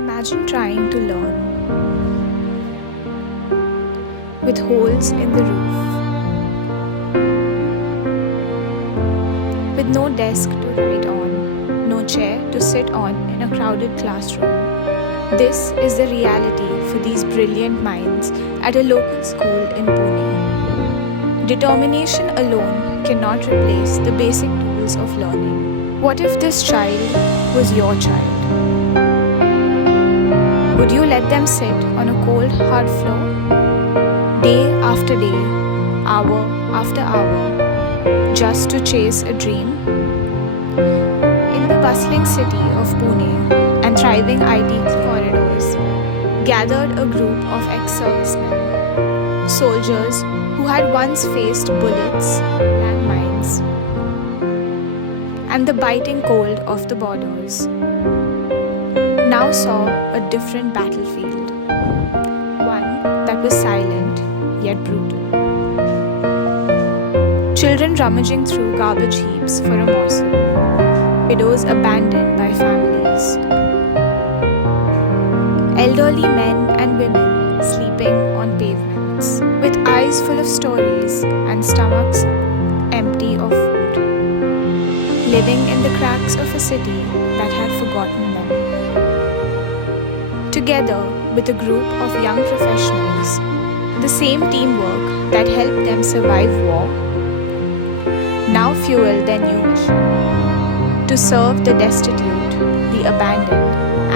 Imagine trying to learn with holes in the roof, with no desk to write on, no chair to sit on in a crowded classroom. This is the reality for these brilliant minds at a local school in Pune. Determination alone cannot replace the basic tools of learning. What if this child was your child? Would you let them sit on a cold, hard floor? Day after day, hour after hour, just to chase a dream? In the bustling city of Pune and thriving IT corridors, gathered a group of ex-servicemen, soldiers who had once faced bullets, landmines, and the biting cold of the borders. Now saw a different battlefield, one that was silent yet brutal. Children rummaging through garbage heaps for a morsel, widows abandoned by families, elderly men and women sleeping on pavements, with eyes full of stories and stomachs empty of food, living in the cracks of a city that had forgotten them. Together with a group of young professionals, the same teamwork that helped them survive war now fueled their new mission to serve the destitute, the abandoned,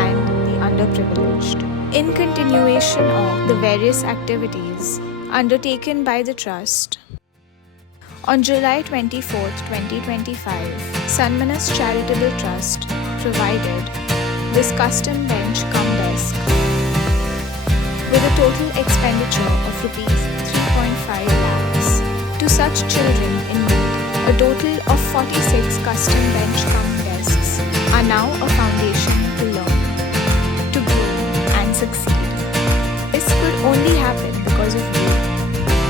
and the underprivileged. In continuation of the various activities undertaken by the Trust, on July 24, 2025, Sanmanas Charitable Trust provided this custom bench cum desk with a total expenditure of Rs 3.5 lakhs to such children in need. A total of 46 custom bench cum desks are now a foundation to learn, to grow and succeed. This could only happen because of you,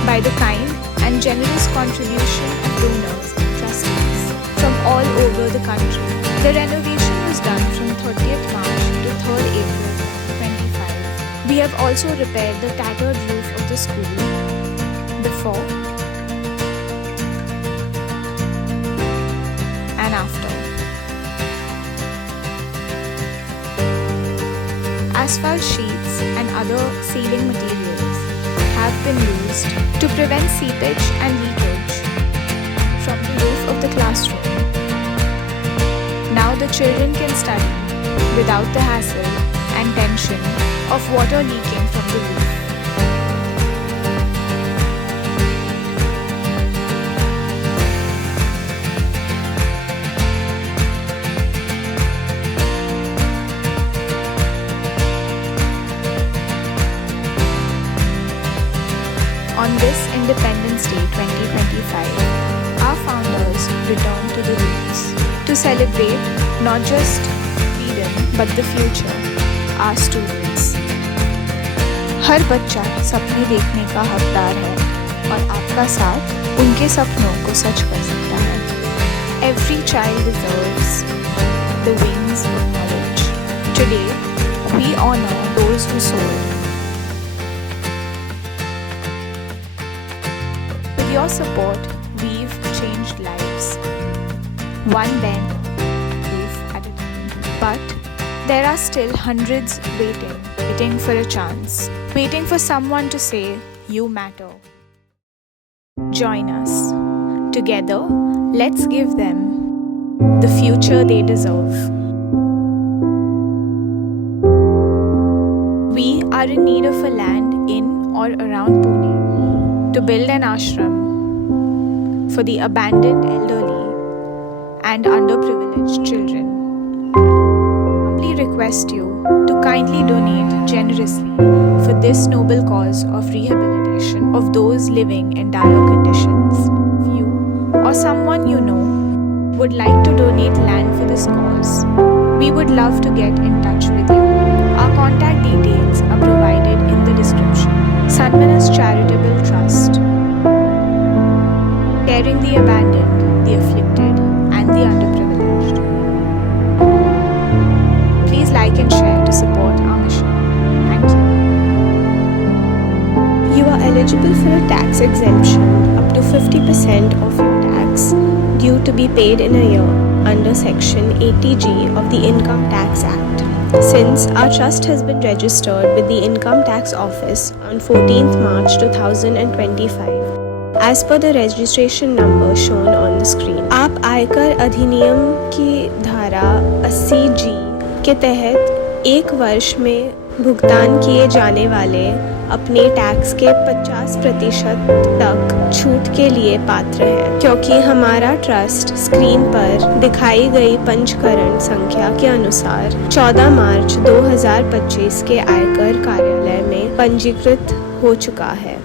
by the kind and generous contribution of donors and trustees from all over the country. The renovation was done from 30th March to 3rd April 2025. We have also repaired the tattered roof of the school before and after. Asphalt sheets and other ceiling materials have been used to prevent seepage and leakage from the roof of the classroom. Now the children can study without the hassle and tension of water leaking from the roof. On this Independence Day 2025, our founders returned to the roots to celebrate not just freedom but the future, our students. हर बच्चा सपने देखने का हकदार है और आपका साथ उनके सपनों को सच कर सकता है. Every child deserves the wings of knowledge. Today, we honor those who soared. With your support, we've changed lives, one bend, roof at a time. But there are still hundreds waiting for a chance, waiting for someone to say, you matter. Join us. Together, let's give them the future they deserve. We are in need of a land in or around Pune to build an ashram for the abandoned elderly and underprivileged children. We request you to kindly donate generously for this noble cause of rehabilitation of those living in dire conditions. If you or someone you know would like to donate land for this cause, we would love to get in touch with you. Our contact details are provided in the description. Sanmanas Charitable Trust, caring the abandoned, the afflicted, and the underprivileged. Please like and share to support our eligible for a tax exemption up to 50% of your tax due to be paid in a year under Section 80G of the Income Tax Act. Since our trust has been registered with the Income Tax Office on 14th March 2025, as per the registration number shown on the screen, आप आयकर अधिनियम की धारा 80G के तहत एक वर्ष में भुगतान किए जाने वाले अपने टैक्स के 50% तक छूट के लिए पात्र हैं, क्योंकि हमारा ट्रस्ट स्क्रीन पर दिखाई गई पंजीकरण संख्या के अनुसार 14 मार्च 2025 के आयकर कार्यालय में पंजीकृत हो चुका है।